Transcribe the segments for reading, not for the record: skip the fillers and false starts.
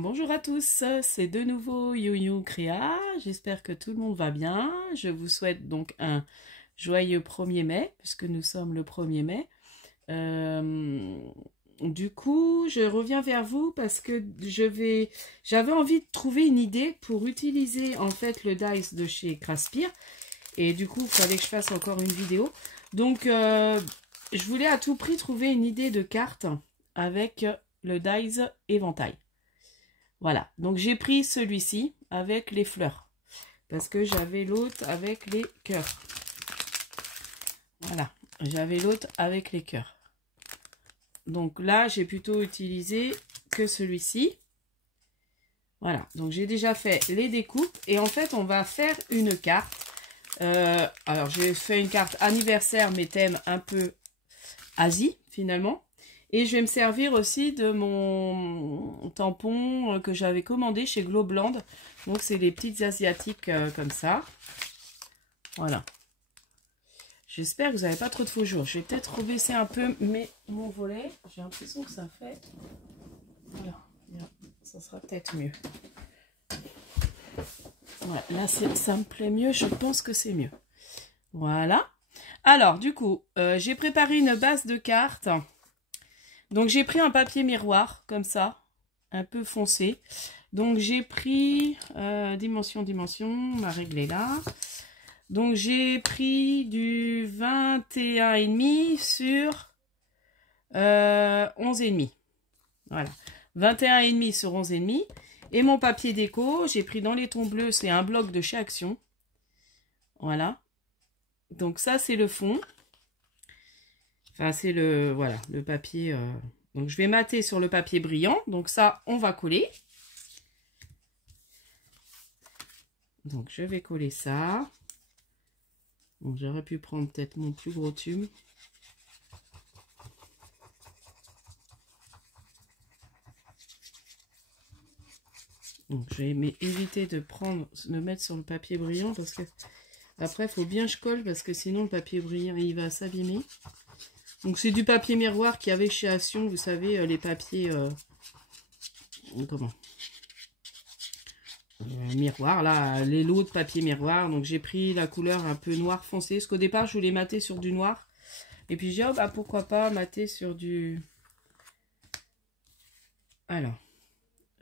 Bonjour à tous, c'est de nouveau YoYo Créa, j'espère que tout le monde va bien. Je vous souhaite donc un joyeux 1er mai, puisque nous sommes le 1er mai. Du coup, je reviens vers vous parce que j'avais envie de trouver une idée pour utiliser en fait le dice de chez Craspir. Et du coup, il fallait que je fasse encore une vidéo. Donc, je voulais à tout prix trouver une idée de carte avec le dice éventail. Voilà, donc j'ai pris celui-ci avec les fleurs. Parce que j'avais l'autre avec les cœurs. Voilà, j'avais l'autre avec les cœurs. Donc là, j'ai plutôt utilisé que celui-ci. Voilà, donc j'ai déjà fait les découpes. Et en fait, on va faire une carte. Alors, j'ai fait une carte anniversaire, mais thème un peu Asie, finalement. Et je vais me servir aussi de mon tampon que j'avais commandé chez Globland. Donc, c'est les petites asiatiques comme ça. Voilà. J'espère que vous n'avez pas trop de faux jours. Je vais peut-être rebaisser un peu mon volet. J'ai l'impression que ça fait... Voilà. Ça sera peut-être mieux. Voilà. Là, ça me plaît mieux. Je pense que c'est mieux. Voilà. Alors, du coup, j'ai préparé une base de cartes. Donc, j'ai pris un papier miroir, comme ça, un peu foncé. Donc, j'ai pris dimension, ma règle est là. Donc, j'ai pris du 21,5 sur 11,5. Voilà, 21,5 sur 11,5. Et mon papier déco, j'ai pris dans les tons bleus, c'est un bloc de chez Action. Voilà. Donc, ça, c'est le fond. Enfin, c'est le papier. Donc, je vais mater sur le papier brillant. Donc, ça, on va coller. Donc, je vais coller ça. Bon, j'aurais pu prendre peut-être mon plus gros tube. Donc, je vais éviter de me mettre sur le papier brillant parce que après, il faut bien que je colle parce que sinon, le papier brillant, il va s'abîmer. Donc, c'est du papier miroir qu'il y avait chez Action. Vous savez, les papiers... miroir, là, les lots de papier miroir. Donc, j'ai pris la couleur un peu noir foncé. Parce qu'au départ, je voulais mater sur du noir. Et puis, j'ai dit, oh, bah, pourquoi pas mater sur du... Alors,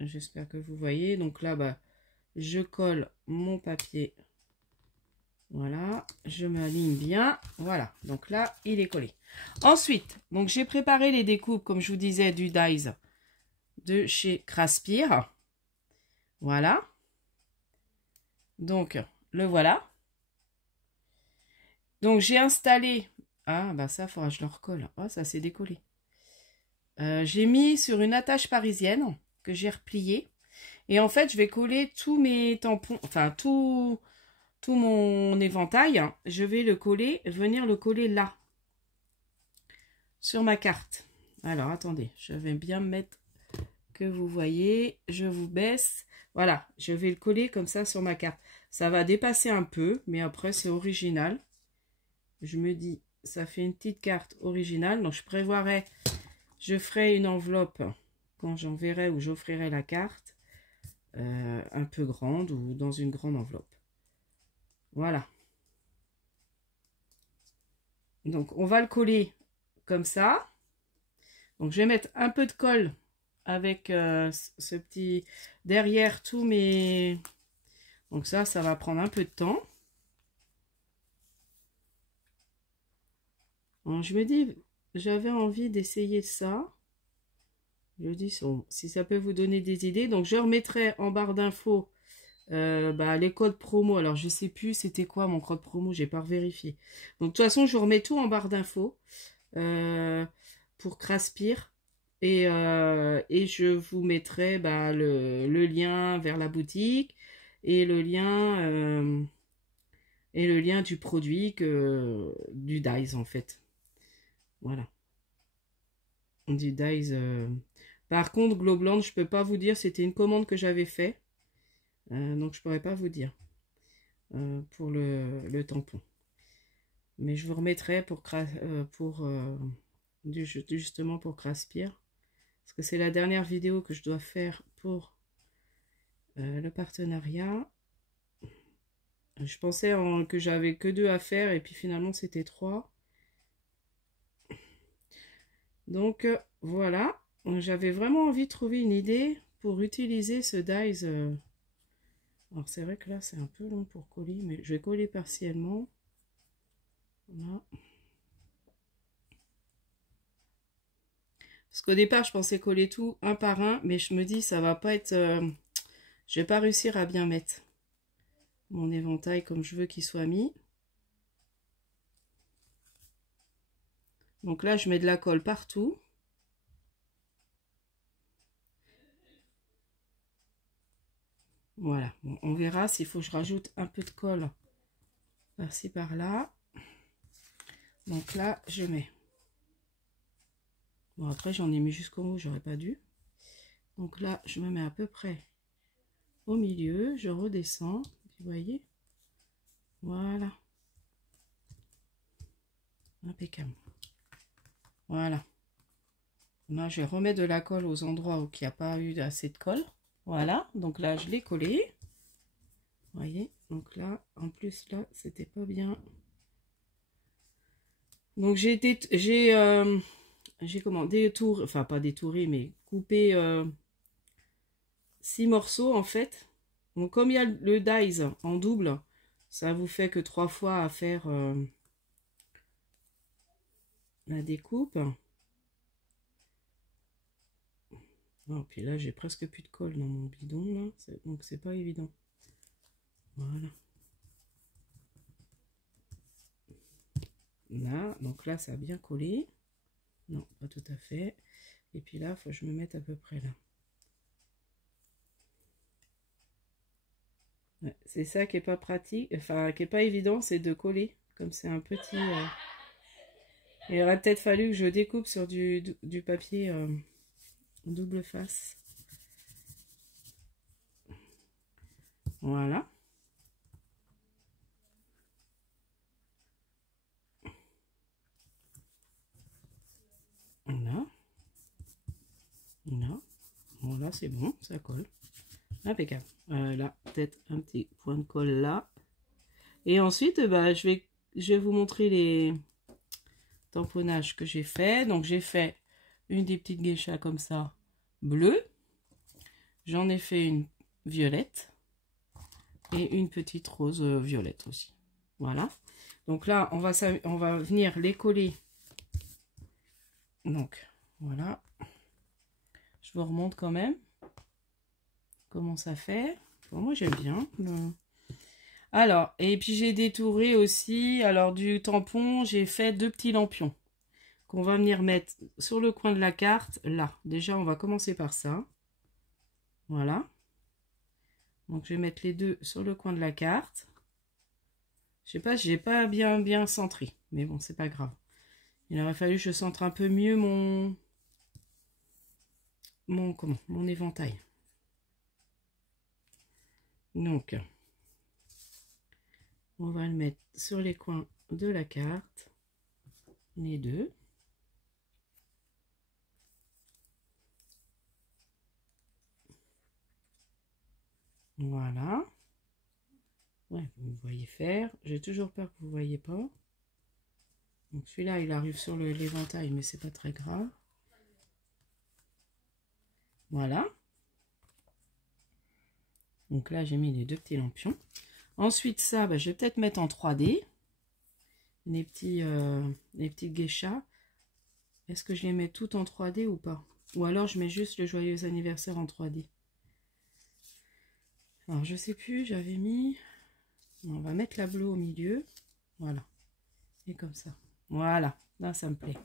j'espère que vous voyez. Donc là, bah, je colle mon papier. Voilà, je m'aligne bien. Voilà, donc là, il est collé. Ensuite, donc j'ai préparé les découpes, comme je vous disais, du dies de chez Craspir. Voilà. Donc, le voilà. Donc, j'ai installé... Ah, bah ça, il faudra que je le recolle. Oh, ça s'est décollé. J'ai mis sur une attache parisienne que j'ai repliée. Et en fait, je vais coller tous mes tampons, enfin, tout mon éventail. Je vais venir le coller là. Sur ma carte. Alors, attendez, je vais bien mettre que vous voyez. Je vous baisse. Voilà, je vais le coller comme ça sur ma carte. Ça va dépasser un peu, mais après, c'est original. Je me dis, ça fait une petite carte originale. Donc, je ferai une enveloppe quand j'enverrai ou j'offrirai la carte. Un peu grande ou dans une grande enveloppe. Voilà. Donc, on va le coller comme ça. Donc, je vais mettre un peu de colle avec ce petit... Derrière tous mes... Donc ça va prendre un peu de temps. Alors, je me dis, j'avais envie d'essayer ça. Je dis, si ça peut vous donner des idées. Donc, je remettrai en barre d'infos les codes promo. Alors, je sais plus c'était quoi mon code promo. J'ai pas vérifié. Donc, de toute façon, je remets tout en barre d'infos pour Craspir. Et je vous mettrai le lien vers la boutique et le lien du produit du dies en fait. Voilà. Du dies. Par contre, Globland, je peux pas vous dire, c'était une commande que j'avais fait. Donc je pourrais pas vous dire pour le tampon. Mais je vous remettrai justement pour Craspir. Parce que c'est la dernière vidéo que je dois faire pour le partenariat. Je pensais que j'avais que 2 à faire et puis finalement c'était 3. Donc voilà, j'avais vraiment envie de trouver une idée pour utiliser ce dies. Alors c'est vrai que là c'est un peu long pour coller, mais je vais coller partiellement. Voilà. Parce qu'au départ je pensais coller tout un par un, mais je me dis ça va pas être... je vais pas réussir à bien mettre mon éventail comme je veux qu'il soit mis. Donc là je mets de la colle partout. Voilà, bon, on verra s'il faut que je rajoute un peu de colle par-ci par-là. Donc là, je mets. Bon, après, j'en ai mis jusqu'au bout, j'aurais pas dû. Donc là, je me mets à peu près au milieu, je redescends, vous voyez. Voilà. Impeccable. Voilà. Là, je vais remettre de la colle aux endroits où il n'y a pas eu assez de colle. Voilà, donc là, je l'ai collé. Vous voyez, donc là, en plus, là, c'était pas bien. Donc, j'ai comment, détouré, enfin, pas détouré, mais coupé 6 morceaux, en fait. Donc, comme il y a le dies en double, ça vous fait que 3 fois à faire la découpe. Oh, puis là, j'ai presque plus de colle dans mon bidon, là. Donc, c'est pas évident. Voilà. Là, donc là, ça a bien collé. Non, pas tout à fait. Et puis là, il faut que je me mette à peu près là. Ouais, c'est ça qui est pas pratique, enfin, qui est pas évident, c'est de coller. Comme c'est un petit... Il aurait peut-être fallu que je découpe sur du papier double face. Voilà. Là. Là. Bon, là, c'est bon, ça colle. Impeccable. Là, peut-être un petit point de colle là. Et ensuite, bah, je vais vous montrer les tamponnages que j'ai fait. Donc, j'ai fait une des petites geishas comme ça, bleue. J'en ai fait une violette. Et une petite rose violette aussi. Voilà. Donc là, on va venir les coller. Donc, voilà. Je vous remonte quand même comment ça fait. Bon, moi, j'aime bien. Alors, et puis j'ai détouré aussi. Alors, du tampon, j'ai fait 2 petits lampions qu'on va venir mettre sur le coin de la carte. Là, déjà, on va commencer par ça. Voilà. Donc, je vais mettre les 2 sur le coin de la carte. Je sais pas, j'ai pas bien centré. Mais bon, c'est pas grave. Il aurait fallu que je centre un peu mieux mon éventail. Donc, on va le mettre sur les coins de la carte, les 2. Voilà. Ouais, vous me voyez faire. J'ai toujours peur que vous ne voyez pas. Donc celui-là, il arrive sur l'éventail, mais c'est pas très grave. Voilà. Donc là, j'ai mis les 2 petits lampions. Ensuite, ça, bah, je vais peut-être mettre en 3D. Les petites geishas. Est-ce que je les mets toutes en 3D ou pas? Ou alors je mets juste le joyeux anniversaire en 3D. Alors, je sais plus, j'avais mis... On va mettre la bleue au milieu. Voilà. Et comme ça. Voilà. Là, ça me plaît.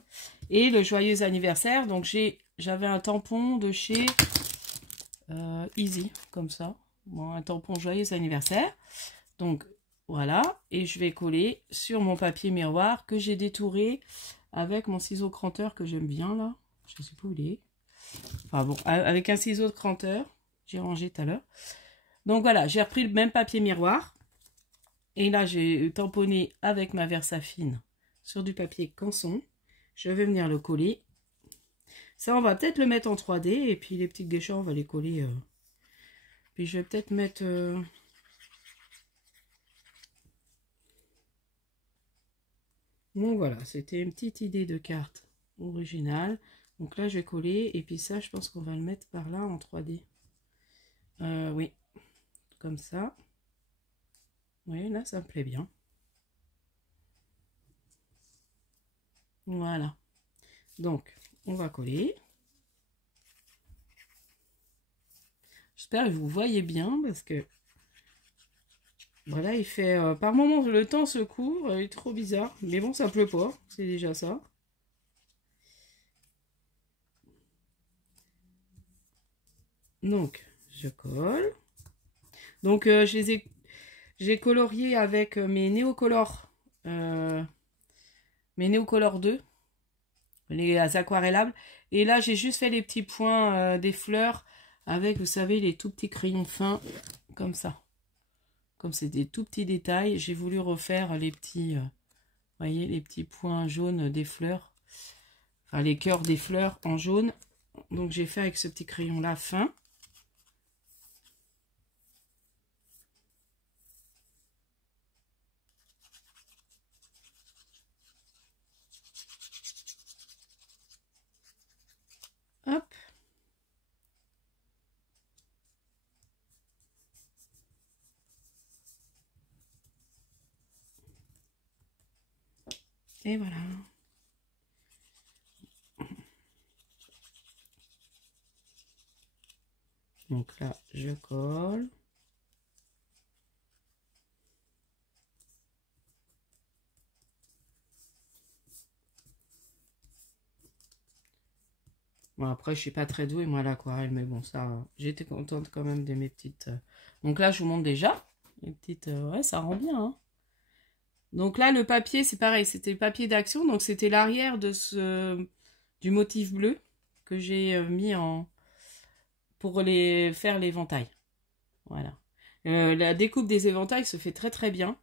Et le joyeux anniversaire. Donc, j'avais un tampon de chez Easy. Comme ça. Bon, un tampon joyeux anniversaire. Donc, voilà. Et je vais coller sur mon papier miroir que j'ai détouré avec mon ciseau cranteur que j'aime bien, là. Je ne sais pas où il est. Enfin, bon, avec un ciseau de cranteur. J'ai rangé tout à l'heure. Donc, voilà. J'ai repris le même papier miroir. Et là, j'ai tamponné avec ma Versafine sur du papier canson. Je vais venir le coller. Ça, on va peut-être le mettre en 3D. Et puis, les petites geishas, on va les coller Puis je vais peut-être mettre... Donc voilà, c'était une petite idée de carte originale. Donc là, je vais coller. Et puis ça, je pense qu'on va le mettre par là en 3D. Oui, comme ça. Oui, là, ça me plaît bien. Voilà. Donc, on va coller. J'espère que vous voyez bien parce que voilà, il fait par moment le temps se court, il est trop bizarre. Mais bon, ça pleut pas, c'est déjà ça. Donc, je colle. Donc, j'ai colorié avec mes Néocolor 2, les aquarellables. Et là, j'ai juste fait les petits points des fleurs avec, vous savez, les tout petits crayons fins, comme ça. Comme c'est des tout petits détails, j'ai voulu refaire les petits, voyez, les petits points jaunes des fleurs. Enfin, les cœurs des fleurs en jaune. Donc, j'ai fait avec ce petit crayon-là fin. Hop. Et voilà. Donc là, je colle. Bon, après, je suis pas très douée, moi, à l'aquarelle, mais bon, ça, j'étais contente quand même de mes petites... Donc là, je vous montre déjà. Les petites... ouais, ça rend bien, hein. Donc là, le papier, c'est pareil, c'était le papier d'action, donc c'était l'arrière de du motif bleu que j'ai mis en... pour faire l'éventail. Voilà. La découpe des éventails se fait très très bien.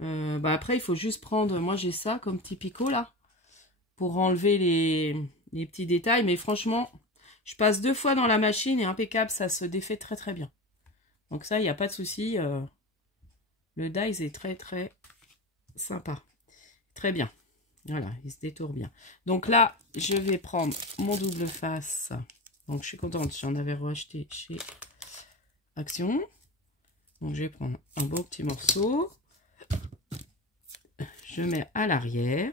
Bah après, il faut juste prendre... Moi, j'ai ça comme petit picot, là, pour enlever les petits détails. Mais franchement, je passe 2 fois dans la machine et impeccable, ça se défait très très bien. Donc ça, il n'y a pas de souci. Le dies est très très sympa. Très bien. Voilà, il se détourne bien. Donc là, je vais prendre mon double face. Donc je suis contente, j'en avais racheté chez Action. Donc je vais prendre un beau petit morceau. Je mets à l'arrière.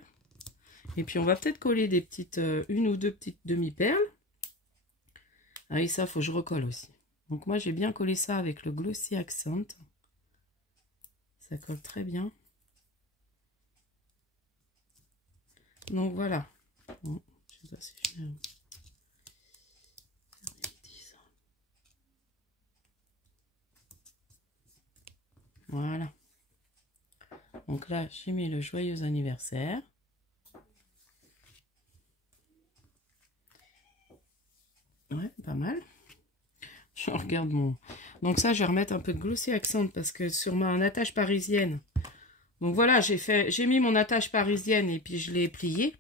Et puis on va peut-être coller des petites, une ou deux petites demi-perles. Ah oui, ça, faut que je recolle aussi. Donc moi, j'ai bien collé ça avec le Glossy Accent. Ça colle très bien. Donc voilà. Bon, je sais pas si je vais faire des bêtises. Voilà. Donc là, j'ai mis le joyeux anniversaire. Ouais, pas mal. Je regarde mon... Donc ça, je vais remettre un peu de Glossy Accent parce que sur ma attache parisienne... Donc voilà, j'ai mis mon attache parisienne et puis je l'ai pliée.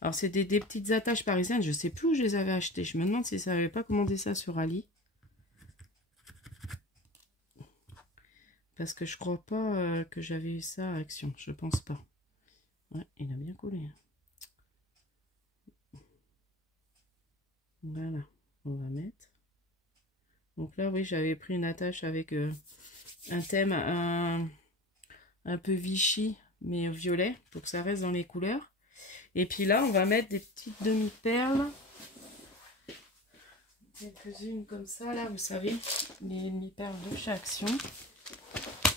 Alors c'est des petites attaches parisiennes, je sais plus où je les avais achetées. Je me demande si ça n'avait pas commandé ça sur Ali. Parce que je crois pas que j'avais eu ça à Action, je pense pas. Ouais, il a bien collé. Voilà, on va mettre. Donc là, oui, j'avais pris une attache avec un thème un peu Vichy, mais violet, pour que ça reste dans les couleurs. Et puis là, on va mettre des petites demi-perles. Quelques-unes comme ça, là, vous savez, les demi-perles de chez Action.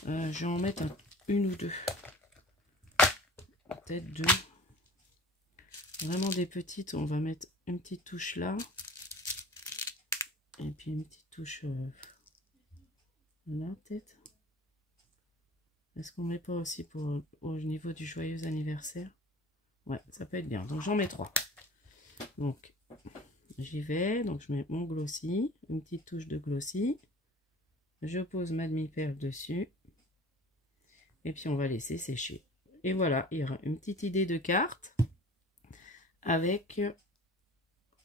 Je vais en mettre une ou deux. Peut-être deux. Vraiment des petites, on va mettre une petite touche là. Et puis une petite touche là, peut-être. Est-ce qu'on met pas aussi pour au niveau du joyeux anniversaire? Ouais, ça peut être bien. Donc j'en mets 3. Donc j'y vais. Donc je mets mon glossy, une petite touche de glossy. Je pose ma demi-perle dessus. Et puis on va laisser sécher. Et voilà, il y aura une petite idée de carte avec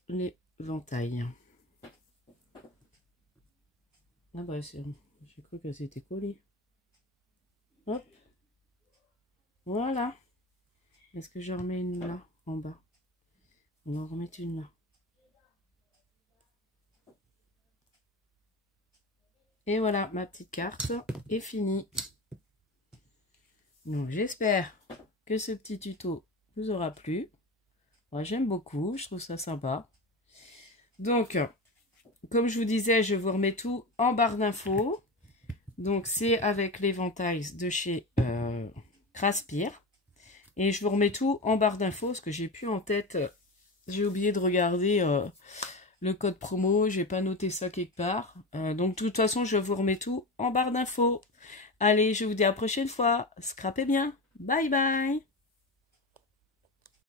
l'éventail. Ah bah, j'ai cru que c'était collé. Hop, voilà. Est-ce que je remets une là, en bas? On va en remettre une là. Et voilà, ma petite carte est finie. Donc, j'espère que ce petit tuto vous aura plu. Moi, j'aime beaucoup, je trouve ça sympa. Donc, comme je vous disais, je vous remets tout en barre d'infos. Donc, c'est avec l'éventail de chez Craspire. Et je vous remets tout en barre d'infos, parce que j'ai plus en tête, j'ai oublié de regarder le code promo, j'ai pas noté ça quelque part. Donc, de toute façon, je vous remets tout en barre d'infos. Allez, je vous dis à la prochaine fois. Scrapez bien. Bye bye.